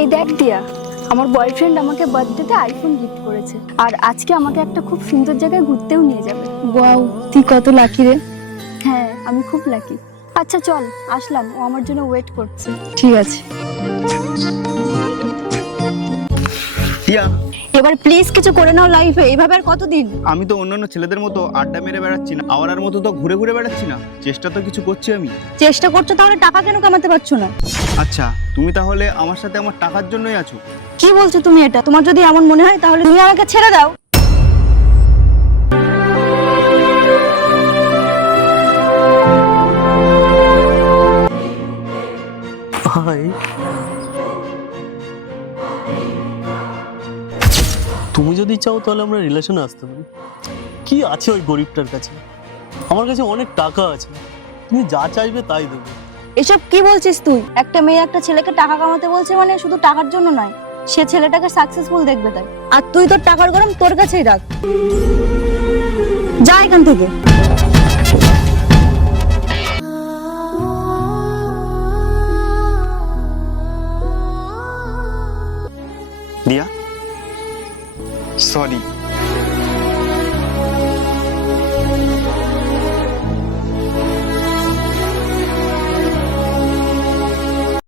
এই দেখ দিয়া, আমার বয়ফ্রেন্ড আমাকে বার্থডেতে আইফোন গিফট করেছে, আর আজকে আমাকে একটা খুব সুন্দর জায়গায় ঘুরতেও নিয়ে যাবে। ওয়াও, তুই কত লাকি রে। হ্যাঁ, আমি খুব লাকি। আচ্ছা চল, আসলাম, ও আমার জন্য ওয়েট করছে। ঠিক আছে। টিয়া, এবার প্লিজ কিছু করে নাও লাইফে, এইভাবে আর কতদিন? আমি তো অন্যান্য ছেলেদের মতো আড্ডা মেরে বেড়াচ্ছি না, আওয়ারার মতো তো ঘুরে ঘুরে বেড়াচ্ছি না, চেষ্টা তো কিছু করছি আমি। চেষ্টা করছো, তাহলে টাকা কেন কামাতে পারছো না? আচ্ছা, তুমি তাহলে আমার সাথে আমার টাকার জন্যই আছো? কি বলছো তুমি এটা? তোমার যদি এমন মনে হয় তাহলে তুমি আমাকে ছেড়ে দাও। হাই, তুমি যদি চাও তাহলে আমরা রিলেশনে আসতে পারি। কি আছে ওই গরিবটার কাছে? আমার কাছে অনেক টাকা আছে, তুমি যা চাইবে তাই দেবো। এসব কি বলছিস তুই? একটা মেয়ে একটা ছেলেকে টাকা কামাতে বলছে মানে শুধু টাকার জন্য নয়, সে ছেলেটাকে সাকসেসফুল দেখবে তাই। আর তুই তোর টাকার গরম তোর কাছেই রাখ, যা এখান থেকে। দিয়া, সরি।